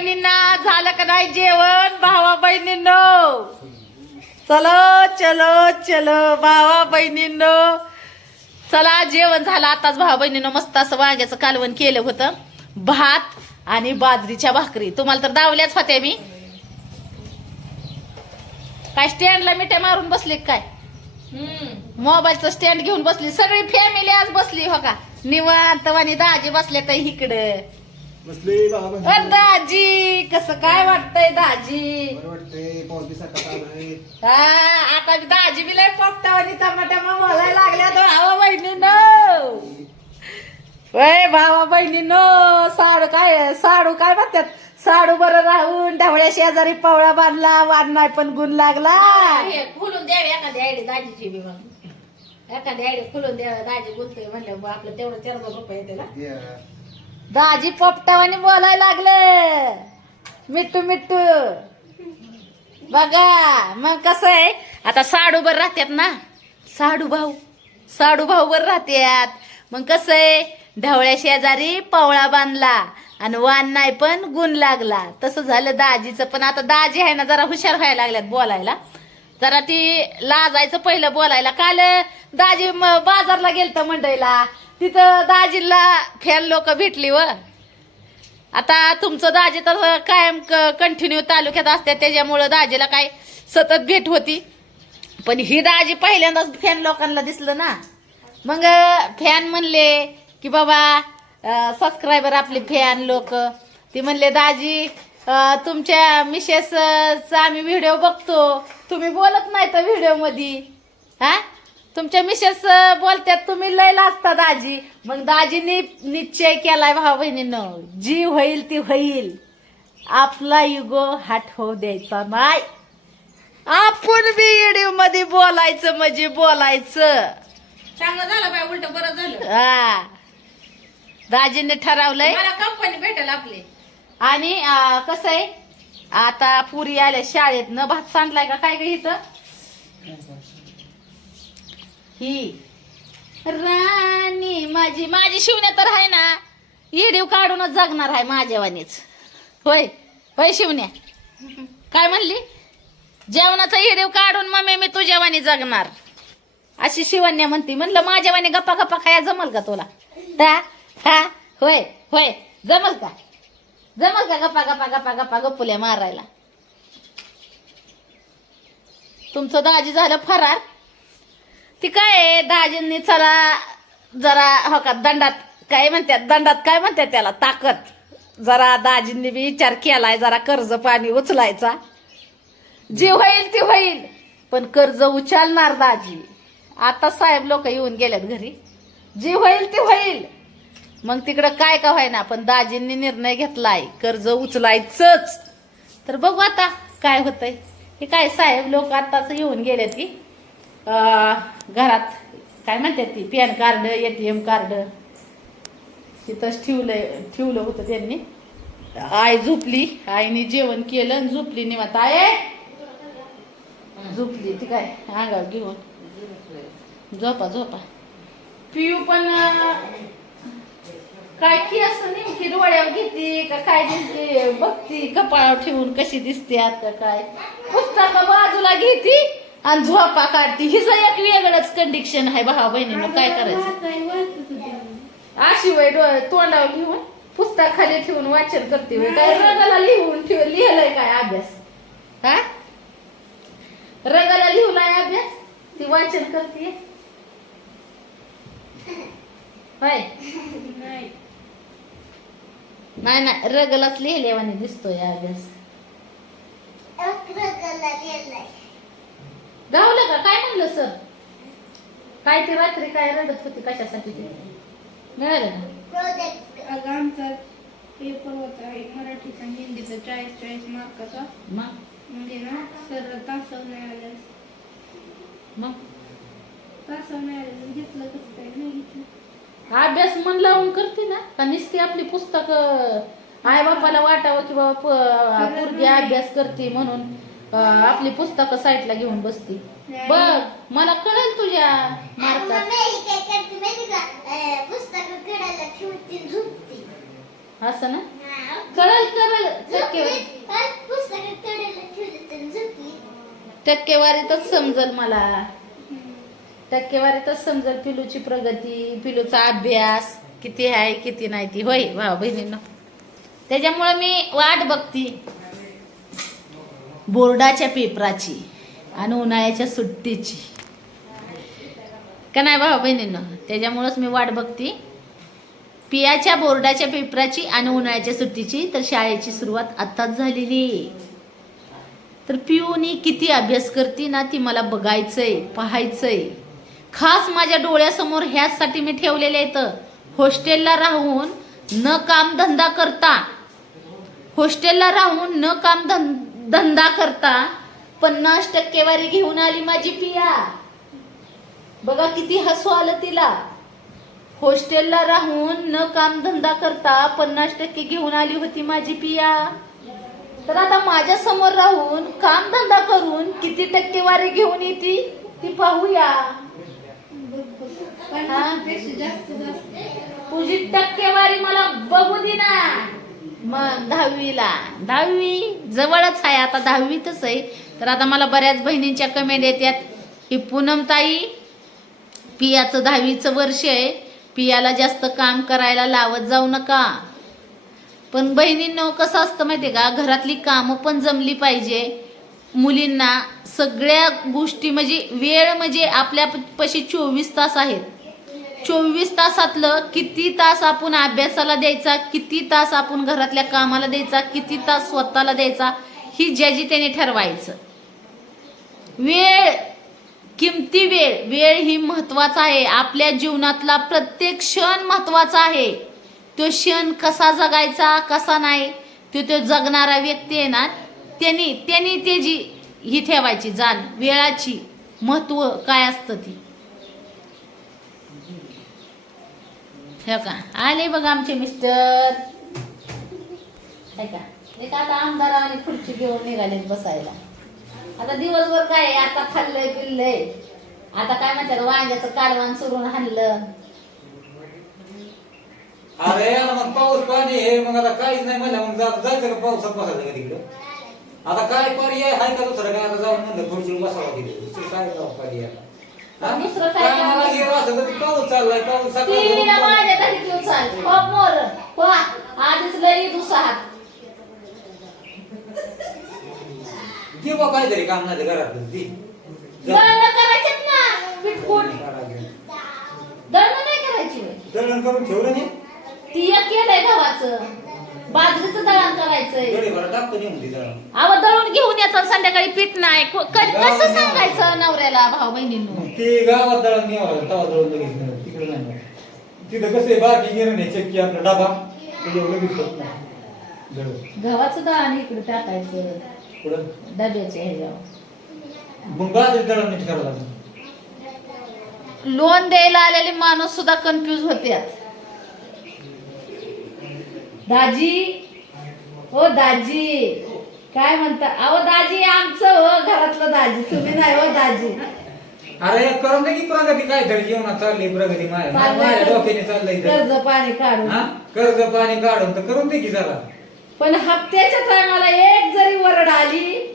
बहिणींना झालं का नाही जेवण? भावा बहिणींनो चलो चलो चलो भावा बहिणींनो चला जेवण झालं आताच. भावा बहिणींनो मस्त असं वांग्याचं कालवण केलं होतं, भात आणि बाजरीच्या भाकरी. तुम्हाला तर दावल्याच होत्या मी. काय स्टँडला मिठ्या मारून बसली काय? मोबाईलचं स्टँड घेऊन बसली. सगळी फॅमिली आज बसली हो का निवांत. आणि दाजी बसले तर इकडे. दाजी कसं काय वाटतंय दाजी? हा आता दाजी बी लय पोपटावानी टमाटमा बोलायला लागल्या. भावा बहिणीनो वय भावा बहिणीनो साडू काय म्हणतात? साडू बरं राहून ढवळ्या शेजारी पवळा बांधला, वाढ नाही पण गुण लागला. खुलून द्यावी एखादी आयडी दाजीची बी. मग एखादी आयडी खुलून द्यावी. दाजी बोलतोय म्हणलं आपलं तेवढं 4 रुपये येते ना. दाजी पोपटावानी बोलायला लागले. मिट्टू मिट्टू बघा. मग कसं आहे आता साडू बर राहतात ना, साडू भाऊ बर राहतात. मग कसं आहे ढवळ्या शेजारी पवळा बांधला आणि वान नाही पण गुण लागला. तसं झालं दाजीचं. पण आता दाजी आहे ना जरा हुशार व्हायला लागल्यात बोलायला. जरा ती लाजायचं पहिलं बोलायला. काल दाजी बाजारला गेलत मंडईला, तिथं दाजीला फॅन लोक भेटली. व आता तुमचं दाजी तर कायम कंटिन्यू तालुक्यात असते, त्याच्यामुळं दाजीला काय सतत भेट होती. पण ही दाजी पहिल्यांदाच फॅन लोकांना दिसलं ना. मग फॅन म्हणले की बाबा सबस्क्रायबर आपले फॅन लोक, ती म्हणले दाजी तुमच्या मिसेसचा आम्ही व्हिडिओ बघतो, तुम्ही बोलत नाही तर व्हिडिओ मध्ये. हा तुमच्या मिसेस बोलतात, तुम्ही लय लाजता दाजी. मग दाजीनी निश्चय केलाय भावा बहिणींनो, जी होईल ती होईल, आपला युगो हाट होऊ द्यायचा नाही. आपण बी व्हिडिओ मध्ये बोलायचं म्हणजे बोलायचं. चांगलं झालं बाय, उलट बरं झालं. हा दाजीने ठरवलंय. मला कंपनी भेटेल आपली. आणि कसं आहे आता पुरी आल्या शाळेत न भात सांडलाय का काय ग इथं? ही राणी माझी शिवण्या तर आहे ना, व्हिडिओ काढूनच जगणार आहे माझ्यावानीच. होय होय शिवण्या काय म्हणली? जेवणाचा व्हिडिओ काढून मम्मी मी तुझ्यावानी जगणार अशी शिवण्या म्हणती. म्हणलं माझ्यावानी गप्पा गप्पा खाया जमल का तुला? हा होय होय जमल का? जमल का गप्पा गप्पा गप्पा गप्पा गप्पुल्या मारायला? तुमचं दाजी झालं फरार. ती काय दाजींनी चला जरा हो का दंडात काय म्हणतात त्याला ताकद. जरा दाजींनी बी विचार केलाय, जरा कर्ज पाणी उचलायचा. जे होईल ते होईल पण कर्ज उचलणार दाजी. आता साहेब लोक येऊन गेल्यात घरी. जे होईल ते होईल. मग तिकडं काय का व्हायना पण दाजींनी निर्णय घेतलाय कर्ज उचलायचंच. तर बघू आता काय होतंय. हे काय साहेब लोक आताच येऊन गेलेत की घरात काय म्हणतात ती पॅन कार्ड ATM कार्ड तिथंच ठेवलं होतं त्यांनी. आई झोपली, आईने जेवण केलं आणि झोपली निवांत. आहे झोपली ती काय अंगावर घेऊन. झोपा पिऊ पण काय की असं नेमकी डोळ्यावर घेते का काय नेमकी बघती कपाळावर ठेवून कशी दिसते आता काय. पुस्तक बाजूला घेते आणि झोपा काढती. हिचं एक वेगळंच कंडिक्शन आहे भावा बहिणीनं. काय करायचं अशी वय तोंडावर घेऊन पुस्तक खाली ठेवून वाचन करते. काय रंगाला लिहिलंय काय अभ्यास? हा रंगाला लिहलाय अभ्यास, ती वाचन करते. होय नाही रगलाच लिहिल्यावानी दिसतोय अभ्यास. गावलं का काय म्हणलं सर? काय ती रात्री काय रडत होती कशासाठी? ते मिळालं ना? आमचा पेपर होता मराठीचा हिंदीचा 40 मार्काचा. म्हणजे ना सर तासावर नाही आल्यास मग तासावर नाही आल्यास घेतलं कसं काय? नाही घेतलं. अभ्यास मन लावून करते ना का नुसती आपली पुस्तक आई बापाला वाटावं की बाबा पोरगी अभ्यास करते म्हणून आपली पुस्तकं साईडला घेऊन बसते. बघ मला कळेल तुझ्या मार्कात. असं ना कळल कळल टक्केवारीतच समजल मला. टक्केवारीतच समजल पिलूची प्रगती, पिलूचा अभ्यास किती आहे किती नाही ती. होय भाऊ बहिणींनो, त्याच्यामुळे मी वाट बघती बोर्डाच्या पेपराची आणि उन्हाळ्याच्या सुट्टीची, का नाही भाऊ बहिणींनो. त्याच्यामुळेच मी वाट बघती पियाच्या बोर्डाच्या पेपराची आणि उन्हाळ्याच्या सुट्टीची. तर शाळेची सुरुवात आत्ताच झालेली आहे. तर पिऊनी किती अभ्यास करते ना ती मला बघायचंय, पाहायचंय. खास माझ्या डोळ्यासमोर ह्याचसाठी मी ठेवलेले आहेत. हॉस्टेलला राहून न काम धंदा करता, हॉस्टेलला राहून न काम धंदा करता 50 टक्केवारी घेऊन आली माझी पिया. बघा किती हसू आलं तिला. हॉस्टेलला राहून न काम धंदा करता 50% घेऊन आली होती माझी पिया. तर आता माझ्या समोर राहून काम धंदा करून किती टक्केवारी घेऊन येते ती पाहूया. तुझी टक्केवारी मला बघू दे ना. मग 10वी जवळच आहे, आता 10वीतच आहे. तर आता मला बऱ्याच बहिणींच्या कमेंट येतात की पूनमताई पियाचं 10वीचं वर्ष आहे, पियाला जास्त काम करायला लावत जाऊ नका. पण बहिणींनो कसं असतं माहितीये का, घरातली कामं पण जमली पाहिजे. मुलींना सगळ्या गोष्टी म्हणजे वेळ म्हणजे आपल्यापाशी 24 तास आहेत. 24 तासातलं किती तास आपण अभ्यासाला द्यायचा, किती तास आपण घरातल्या कामाला द्यायचा, किती तास स्वतःला द्यायचा, ही ज्याची त्याने ठरवायचं. वेळ, किमती वेळ ही महत्वाचा आहे. आपल्या जीवनातला प्रत्येक क्षण महत्वाचा आहे. तो क्षण कसा जगायचा कसा नाही तो जगणारा व्यक्ती आहे ना, त्यांनी त्याची ही ठेवायची जाण, वेळाची महत्व काय असतं ती. हे का आले बघा आमचे मिस्टर. हे का एक आता आमदार आणि खुर्ची घेऊन निघाले बसायला. आता दिवसभर काय आता खाल्लंय पिल्लंय, आता काय म्हणतात वांग्याचं कालवण चुरून हाणलं. अरे मग पाऊस पाणी हे मग आता काहीच नाही म्हणलं, मग जायचं का पावसात बसायचं का तिकडं. आता काय पर्याय आहे का दुसरं काय, आता जाऊन म्हणलं थोडीशी बसावं तिकडे, काय जाऊ पर्याय. दुसरं काय मला गेलं असं तर पाऊस चाललाय, पाऊस टीव्हीला माझ्या घरी घेऊन चाल हो मोर हो आधीच लई दुसहात. दे बा काहीतरी काम नाही घरातलं ती दळण करायचेत ना, पिठकूट दळण नाही करायची होय. दळण करून ठेवलं नाही, ती एक केलंय गव्हाचं, बाजरीचं दळण करायचंय. गडी भरा टाकतो नेऊन ती दळण. अव दळून घेऊन येतात संध्याकाळी पीठ नाही. कसं सांगायचं नवऱ्याला भाऊ बहिणींनो. ते गावात दळण नेवायला तवा दळण लगेच तिकडे नाही. तिथं कसं आहे बाकी गेलं नाही चक्की आपला डबा लगेच होत नाही दळण. गव्हाचं दळण इकडे टाकायचं पुढं डब्याच्या ह्याच्यावर. मग बाजरी दळण नाही करावं लागलं. लोन द्यायला आलेले माणूस सुद्धा कन्फ्युज होते. दाजी हो दाजी काय म्हणता. अहो दाजी आमचं हो घरातलं दाजी, तुम्ही नाही हो दाजी. अरे करून दे की प्रगती काय तरी जीवनात चालली प्रगती माझ्या डोक्याने चाललंय कर्ज पाणी काढून. कर्ज पाणी काढून तर करून दे की जरा. पण हप्त्याच्या टायमाला एक जरी वरड आली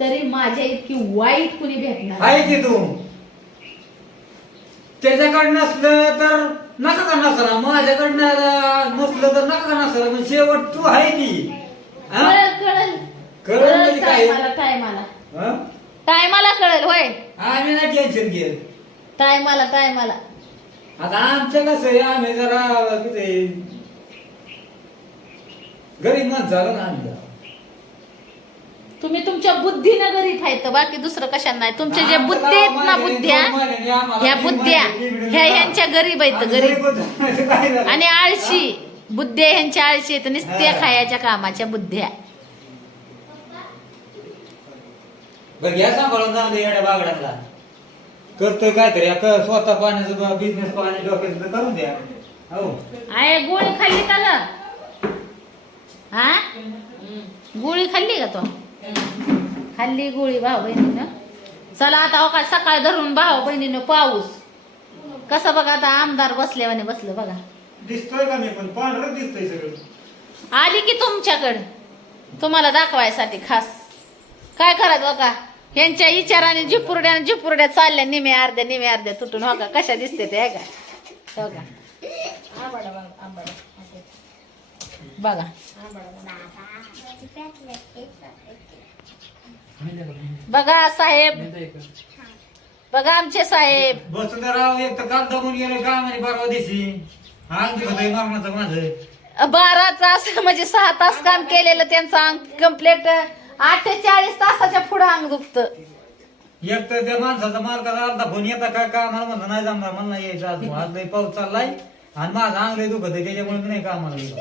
तरी माझ्या इतकी वाईट कुणी भेटणार आहे की तू. त्याच्याकडे नसलं तर नका का नसला, माझ्याकडनं नसलं तर नका का नसला, पण शेवट तू आहे की. कळेल काय टायमाला कळेल होय. आम्ही नाही टेन्शन घेत. टायमाला आता आमचं कसं आहे, आम्ही जरा किती गरीब माणसं झालं ना आम्ही. तुम्ही तुमच्या बुद्धीनं गरीब आहेत, बाकी दुसरं कशाला नाही. तुमच्या ज्या बुद्धी आहेत ना बुद्ध्या, ह्या बुद्ध्या ह्यांच्या गरीब आहेत, गरीब आणि आळशी बुद्ध्या ह्यांच्या आळशी आहेत, नुसत्या खायच्या कामाच्या बुद्ध्या. बरं घ्या सांभाळून जाऊ दे येड्या बागड्यांना. करतोय काहीतरी स्वतः पाण्याचं बिझनेस पाणी डोक्याचं तर करून द्या. हो आहे गोळी खाल्ली का ग? हा गोळी खाल्ली का तो? खाल्ली गोळी भाऊ बहिणीनं. चला आता हो का सकाळ धरून भाऊ बहिणीनं पाऊस कसा बघा. आता आमदार बसल्यावाने बसलं बघा. दिसतोय का मी पण पांढरं दिसतंय सगळं. आली की तुमच्याकडं तुम्हाला दाखवायसाठी खास. काय करायचं का यांच्या विचाराने झिपुरड्या चालल्या निम्या अर्ध्या तुटून. हो का कशा दिसते ते आहे का. हो का आंबाडा बघ, आंबाडा. बघा बघा साहेब, बघा आमचे साहेब. वसुंधराव एक तर काल दमून गेलो कामाने परवा दिवशी. अंग दुखतंय मरणाचं माझं. 12 तास म्हणजे 6 तास काम केलेलं त्यांचं अंग कम्प्लीट 48 तासाच्या पुढे अंग दुखत. एक तर त्या माणसाचा मालकाला अर्धा फोन येता काय कामाला म्हणलं नाही जमणार मला नाही यायचं आज. आज लय पाऊस चाललाय आणि माझं अंग लय दुखत आहे त्याच्यामुळे मी नाही कामाला गेलो.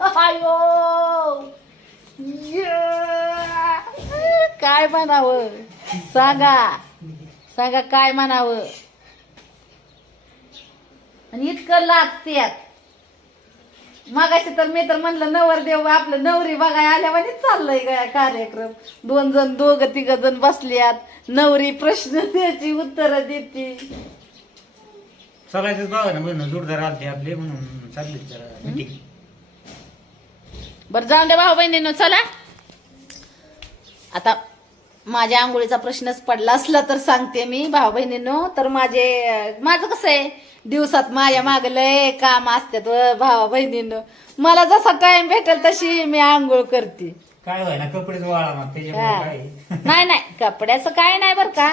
अयो काय म्हणावं सांगा काय म्हणावं. आणि इतकं लागत्यात. मगाशी तर मी तर म्हणलं नवरदेव आपलं नवरी बघाय आल्यावानी चाललंय काय कार्यक्रम. 2 जण 2-3 जण बसल्यात. नवरी प्रश्न द्यायची उत्तर देते. सगळ्याच बघा ना म्हणून जोरदार आलते आपले म्हणून चालली जरा meeting. बरं जाऊन दे भाऊ बहिणींनो चला. आता माझ्या आंघोळीचा प्रश्नच पडला असला तर सांगते मी भाऊ बहिणींनो. तर माझं कसं आहे दिवसात माझ्या माग लय काम असतात भावा बहिणींनो. मला जसा टाइम भेटेल तशी मी आंघोळ करते. काय व्हाय ना कपडेच वाळा ना त्याच्यामुळे काय नाही कपड्याचं काय नाही बरं का.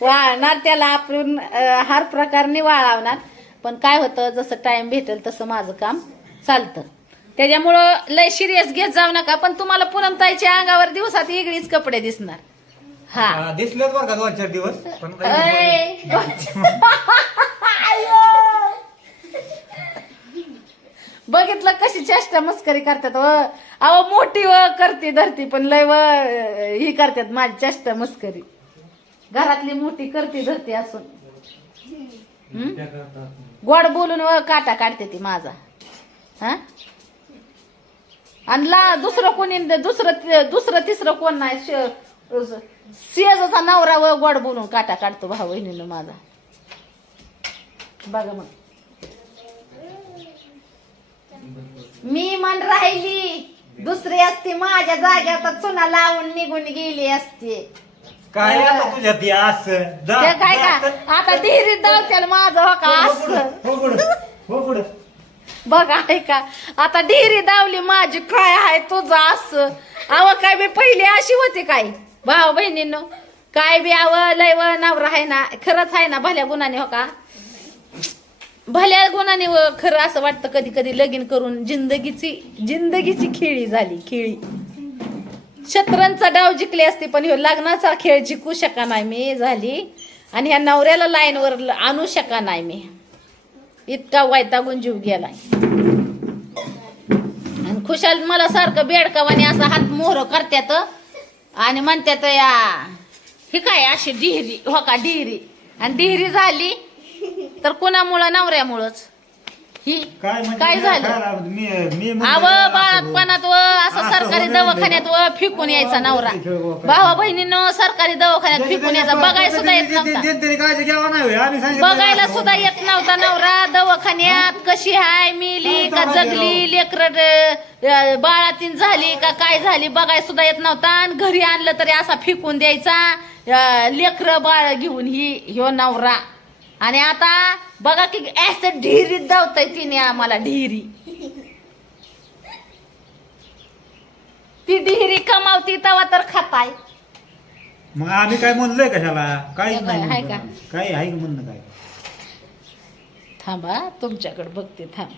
वाळणार त्याला आपण हर प्रकारने वाळवणार. पण काय होतं जसं टाइम भेटेल तसं माझं काम चालतं. त्याच्यामुळं लय सिरियस घेत जाऊ नका. पण तुम्हाला पूनमताईच्या अंगावर दिवसात वेगळीच कपडे दिसणार. हा दिसलेच बरं का 2-4 दिवस पण बघितलं कशी चेष्टा मस्करी करतात. अहो मोठी करते धरती पण लय ही करतात माझी चेष्टा मस्करी. घरातली मोठी करते धरती असून गोड बोलून काटा काढते ती माझा. हा आणि दुसरं कोणी दुसरं तिसरं कोण नाही. शेजाचा नवरा व गोड बोलून काटा काढतो भाऊ बहिणीनं माझा. बघा मग मी मन राहिली दुसरी असती माझ्या जाग्यात चुना लावून निघून गेली असते. काय आता तुझ्या ती असं ते काय का आता डिरीत धावत्याला माझं हो का असं. हो पुढं बघा आहे का आता डिरी दावली माझी काय आहे तुझं असं. अव काय बी पहिली अशी होती काय भाऊ बहिणींनो. काय बी लय नवरा आहे ना खरंच आहे ना भल्या गुणाने. हो का भल्या गुणाने खरं असं वाटतं कधी कधी लगीन करून जिंदगीची खेळी झाली खेळी. शतरंजचा डाव जिंकली असते पण ह्यो लग्नाचा खेळ जिंकू शका नाही मी झाली. आणि ह्या नवऱ्याला लाईनवर आणू शका नाही मी. इतका वैतागून जीव गेलाय. आणि खुशाल मला सारखं बेडकावाने असं हात मोहर करत्यात आणि म्हणतात या ही काय अशी डिहरी. हो का डिहरी. आणि डिहरी झाली तर कुणामुळं नवऱ्यामुळंच. ही काय झालं आव बाळपणात असं सरकारी दवाखान्यात फिकून यायचा नवरा. भावा बहिणीनं सरकारी दवाखान्यात फिकून यायचा. बघायला सुद्धा येत नव्हता. बघायला सुद्धा येत नव्हता नवरा. दवाखान्यात कशी हाय मेली का जगली लेकर बाळातीन झाली का काय झाली बघायला सुद्धा येत नव्हता. आणि घरी आणलं तरी असा फिकून द्यायचा लेकर बाळ घेऊन ह्यो नवरा. आणि आता बघा की ऍसिड ढिरीत धावतय तिने आम्हाला ढिरी. ती ढिरी कमावती तवा तर खाताय. मग आम्ही काय म्हणलोय कशाला काहीच आहे नाही का? काय आहे म्हणणं काय. थांबा तुमच्याकडे बघते थांब.